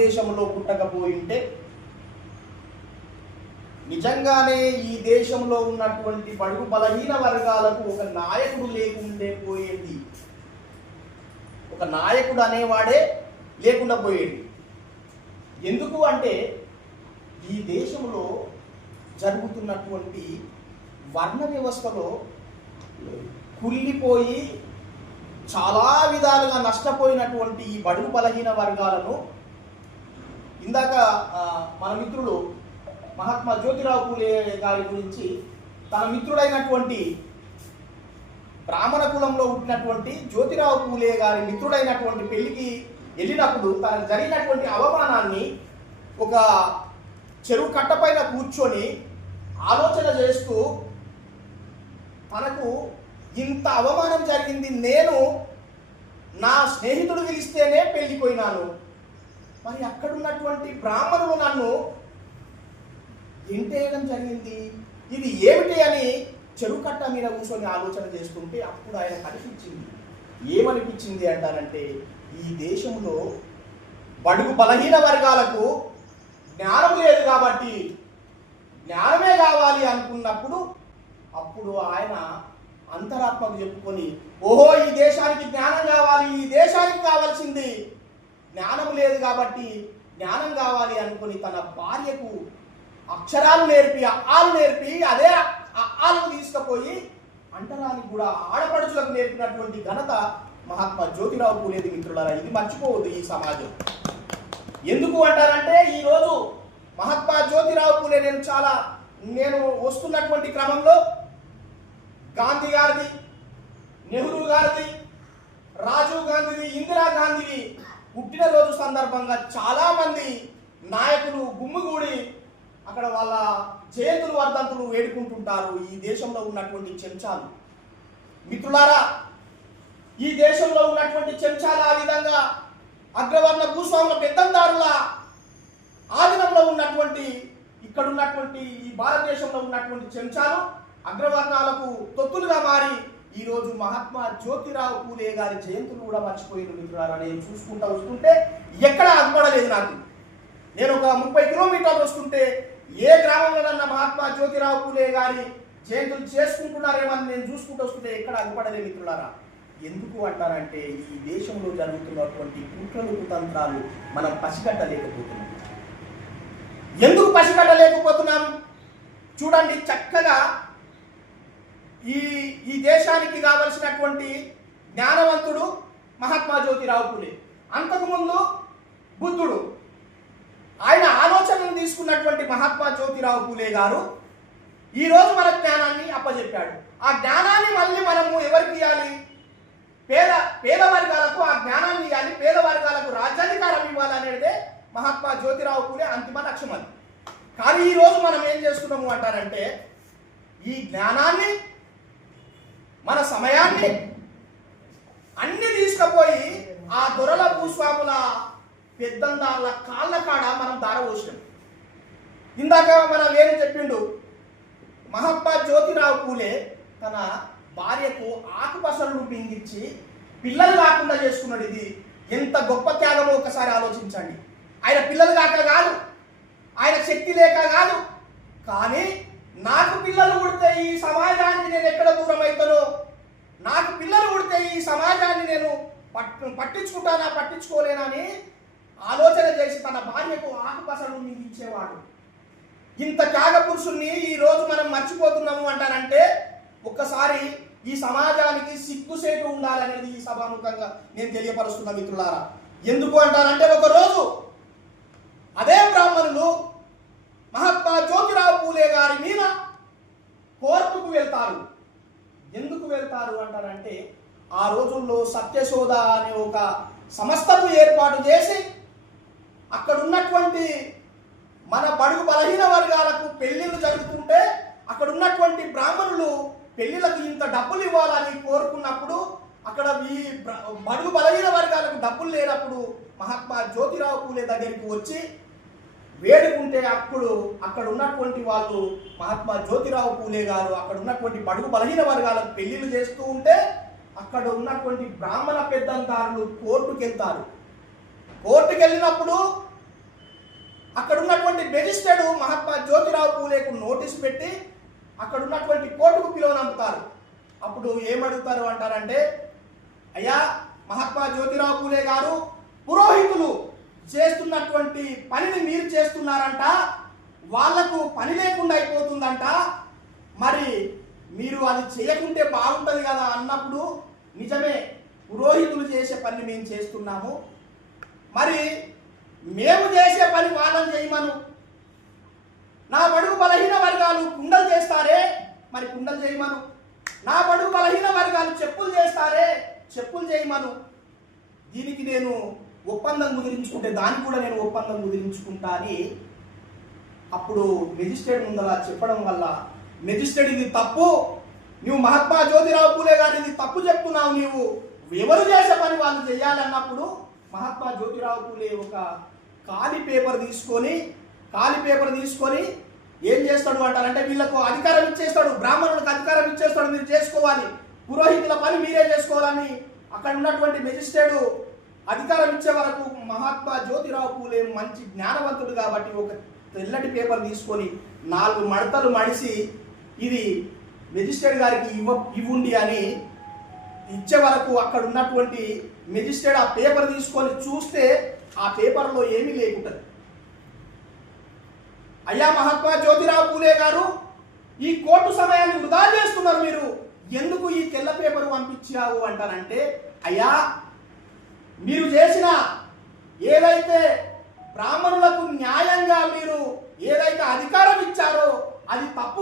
దేశంలో పుట్టకపోయింటే నిజంగానే ఈ దేశంలో ఉన్నటువంటి బడుగు బలహీన వర్గాలకు ఒక నాయకుడు లేకుండే పోయేది. ఒక నాయకుడు అనేవాడే లేకుండా పోయేది. ఎందుకు అంటే ఈ దేశంలో జరుగుతున్నటువంటి వర్ణ వ్యవస్థలో కుళ్ళిపోయి చాలా విధాలుగా నష్టపోయినటువంటి ఈ బడుగు బలహీన వర్గాలను ఇందాక మన మిత్రుడు మహాత్మా జ్యోతిరావు పూలే గారి గురించి తన మిత్రుడైనటువంటి బ్రాహ్మణ కులంలో పుట్టినటువంటి జ్యోతిరావు పూలే గారి మిత్రుడైనటువంటి పెళ్ళికి వెళ్ళినప్పుడు తనకు జరిగినటువంటి అవమానాన్ని ఒక చెరువు కట్టపైన కూర్చొని ఆలోచన చేస్తూ తనకు ఇంత అవమానం జరిగింది నేను నా స్నేహితుడు పిలిస్తేనే పెళ్ళిపోయినాను మరి అక్కడున్నటువంటి బ్రాహ్మణులు నన్ను ఎంటేయడం జరిగింది. ఇది ఏమిటి అని చెరువు కట్ట మీద కూర్చొని ఆలోచన చేస్తుంటే అప్పుడు ఆయన కనిపించింది. ఏమనిపించింది అంటారంటే ఈ దేశంలో బడుగు బలహీన వర్గాలకు జ్ఞానం లేదు కాబట్టి జ్ఞానమే కావాలి అనుకున్నప్పుడు అప్పుడు ఆయన అంతరాత్మకు చెప్పుకొని ఓహో ఈ దేశానికి జ్ఞానం కావాలి ఈ దేశానికి కావాల్సింది జ్ఞానం లేదు కాబట్టి జ్ఞానం కావాలి అనుకుని తన భార్యకు అక్షరాలు నేర్పి ఆలు నేర్పి అదే ఆలు తీసుకుపోయి అంటరానికి కూడా ఆడపడుచులకు నేర్పినటువంటి ఘనత మహాత్మా జ్యోతిరావు పూలేది మిత్రులారా. ఇది మర్చిపోవద్దు ఈ సమాజం. ఎందుకు అంటారంటే ఈరోజు మహాత్మా జ్యోతిరావు పూలే నేను చాలా నేను వస్తున్నటువంటి క్రమంలో గాంధీ గారిది నెహ్రూ గారిది రాజీవ్ గాంధీది ఇందిరా గాంధీది పుట్టినరోజు సందర్భంగా చాలా మంది నాయకులు గుమ్మిగూడి అక్కడ వాళ్ళ జయంతులు వర్ధంతులు వేడుకుంటుంటారు ఈ దేశంలో ఉన్నటువంటి చెంచాలు. మిత్రులారా ఈ దేశంలో ఉన్నటువంటి చెంచాలు ఆ విధంగా అగ్రవర్ణ భూస్వాముల పెద్దందారుల ఆధీనంలో ఉన్నటువంటి ఇక్కడ ఉన్నటువంటి ఈ భారతదేశంలో ఉన్నటువంటి చెంచాలు అగ్రవర్ణాలకు తొత్తులుగా మారి ఈరోజు మహాత్మా జ్యోతిరావు పూలే గారి జయంతులు కూడా మర్చిపోయిన మిత్రులారా నేను చూసుకుంటా వస్తుంటే ఎక్కడ అగుపడలేదు నాకు. నేను ఒక ముప్పై కిలోమీటర్లు వస్తుంటే ఏ గ్రామంలోనన్నా మహాత్మా జ్యోతిరావు పూలే గారి జయంతులు చేసుకుంటున్నారేమని నేను చూసుకుంటూ వస్తుంటే ఎక్కడ అగ్పడలే మిత్రులారా. ఎందుకు అంటారంటే ఈ దేశంలో జరుగుతున్నటువంటి కుట్రలు కుతంత్రాలు మనం పసిగట్టలేకపోతున్నాం. ఎందుకు పసిగట్టలేకపోతున్నాం? చూడండి చక్కగా ఈ ఈ దేశానికి కావలసినటువంటి జ్ఞానవంతుడు మహాత్మా జ్యోతిరావు పూలే. అంతకుముందు బుద్ధుడు. ఆయన ఆలోచనలు తీసుకున్నటువంటి మహాత్మా జ్యోతిరావు పూలే గారు ఈ రోజు మన జ్ఞానాన్ని అప్పచెప్పాడు ఆ జ్ఞానాన్ని మళ్ళీ మనము ఎవరికి ఇవ్వాలి? పేద పేద వర్గాలకు ఆ జ్ఞానాన్ని ఇవ్వాలి. పేద వర్గాలకు రాజ్యాధికారం ఇవ్వాలనేదే మహాత్మా జ్యోతిరావు పూలే అంతిమ లక్ష్యం అది. కానీ ఈ రోజు మనం ఏం చేస్తున్నాము అంటారంటే ఈ జ్ఞానాన్ని మన సమయాన్ని అన్ని తీసుకుపోయి ఆ దొరల భూస్వాముల పెద్దందాల కాళ్ళ కాడ మనం దారపోసినాం ఇందాక మన వేరే చెప్పిండు మహప్ప జ్యోతిరావు పూలే తన భార్యకు ఆకుపసలను పింగిచ్చి పిల్లలు కాకుండా చేసుకున్నాడు ఇది. ఎంత గొప్ప త్యాగమో ఒకసారి ఆలోచించండి. ఆయన పిల్లలు కాక కాదు ఆయన శక్తి లేక కాదు కానీ నాకు పిల్లలు పుడితే ఈ సమాజానికి నేను ఎక్కడ దూరం అవుతానో నాకు పిల్లలు పుడితే ఈ సమాజాన్ని నేను పట్టించుకుంటానా పట్టించుకోలేనా అని ఆలోచన చేసి తన భార్యకు ఆకుపసలు మింగించేవాడు. ఇంత త్యాగ పురుషుణ్ణి ఈ రోజు మనం మర్చిపోతున్నాము అంటారంటే ఒక్కసారి ఈ సమాజానికి సిగ్గుసేటు ఉండాలనేది ఈ సభాముఖంగా నేను తెలియపరుస్తున్న మిత్రులారా. ఎందుకు అంటారంటే ఒక రోజు అదే బ్రాహ్మణులు మహాత్మా జ్యోతిరావు పూలే గారి మీద కోర్టుకు వెళ్తారు. ఎందుకు వెళ్తారు అంటారంటే ఆ రోజుల్లో సత్యశోధ అనే ఒక సంస్థను ఏర్పాటు చేసి అక్కడ ఉన్నటువంటి మన బడుగు బలహీన వర్గాలకు పెళ్ళిళ్ళు జరుగుతుంటే అక్కడ ఉన్నటువంటి బ్రాహ్మణులు పెళ్ళిళ్ళకు ఇంత డబ్బులు ఇవ్వాలని కోరుకున్నప్పుడు అక్కడ ఈ బడుగు బలహీన వర్గాలకు డబ్బులు లేనప్పుడు మహాత్మా జ్యోతిరావు పూలే దగ్గరికి వచ్చి వేడుకుంటే అప్పుడు అక్కడ ఉన్నటువంటి వాళ్ళు మహాత్మా జ్యోతిరావు పూలే గారు అక్కడ ఉన్నటువంటి బడుగు బలహీన వర్గాలకు పెళ్ళిళ్ళు చేస్తూ ఉంటే అక్కడ ఉన్నటువంటి బ్రాహ్మణ పెద్దంతారులు కోర్టుకు వెళ్తారు కోర్టుకు వెళ్ళినప్పుడు అక్కడ ఉన్నటువంటి మెజిస్ట్రేట్ మహాత్మా జ్యోతిరావు పూలేకు నోటీస్ పెట్టి అక్కడ ఉన్నటువంటి కోర్టుకు పిలువనంపుతారు అప్పుడు ఏమడుగుతారు అంటారంటే అయ్యా మహాత్మా జ్యోతిరావు పూలే గారు పురోహితులు చేస్తున్నటువంటి పనిని మీరు చేస్తున్నారంట వాళ్ళకు పని లేకుండా అయిపోతుందంట మీరు అది చేయకుంటే బాగుంటుంది కదా అన్నప్పుడు నిజమే పురోహితులు చేసే పని మేము చేస్తున్నాము. మరి మేము చేసే పని వాళ్ళని చేయమను. నా బడుగు బలహీన వర్గాలు కుండలు చేస్తారే? మరి కుండలు చేయమను. నా బడుగు బలహీన వర్గాలు చెప్పులు చేస్తారే? చెప్పులు చేయమను. దీనికి నేను ఒప్పందం కుదిరించుకుంటే దానికి కూడా నేను ఒప్పందం కుదిరించుకుంటా అని అప్పుడు మెజిస్ట్రేట్ ముందర చెప్పడం వల్ల మెజిస్ట్రేట్ ఇది తప్పు. నువ్వు మహాత్మా జ్యోతిరావు పూలే గారు ఇది తప్పు చెప్తున్నావు నీవు. ఎవరు చేసే పని వాళ్ళు చేయాలన్నప్పుడు మహాత్మా జ్యోతిరావు పూలే ఒక ఖాళీ పేపర్ తీసుకొని ఖాళీ పేపర్ తీసుకొని ఏం చేస్తాడు అంటారంటే వీళ్ళకు అధికారం ఇచ్చేస్తాడు బ్రాహ్మణులకు అధికారం ఇచ్చేస్తాడు మీరు చేసుకోవాలి. పురోహితుల పని మీరే చేసుకోవాలని అక్కడ ఉన్నటువంటి మెజిస్ట్రేడు అధికారం ఇచ్చే వరకు మహాత్మా జ్యోతిరావు పూలే మంచి జ్ఞానవంతుడు కాబట్టి ఒక తెల్లటి పేపర్ తీసుకొని నాలుగు మడతలు మడిసి ఇది మెజిస్ట్రేట్ గారికి ఇవ్వ ఇవ్వండి అని ఇచ్చే వరకు అక్కడ ఉన్నటువంటి మెజిస్ట్రేట్ ఆ పేపర్ తీసుకొని చూస్తే ఆ పేపర్లో ఏమీ లేకుంటది. అయ్యా మహాత్మా జ్యోతిరావు పూలే గారు ఈ కోర్టు సమయాన్ని వృధా చేస్తున్నారు మీరు. ఎందుకు ఈ తెల్ల పేపర్ పంపించావు అంటారంటే అయ్యా మీరు చేసిన ఏదైతే బ్రాహ్మణులకు న్యాయంగా మీరు ఏదైతే అధికారం ఇచ్చారో అది తప్పు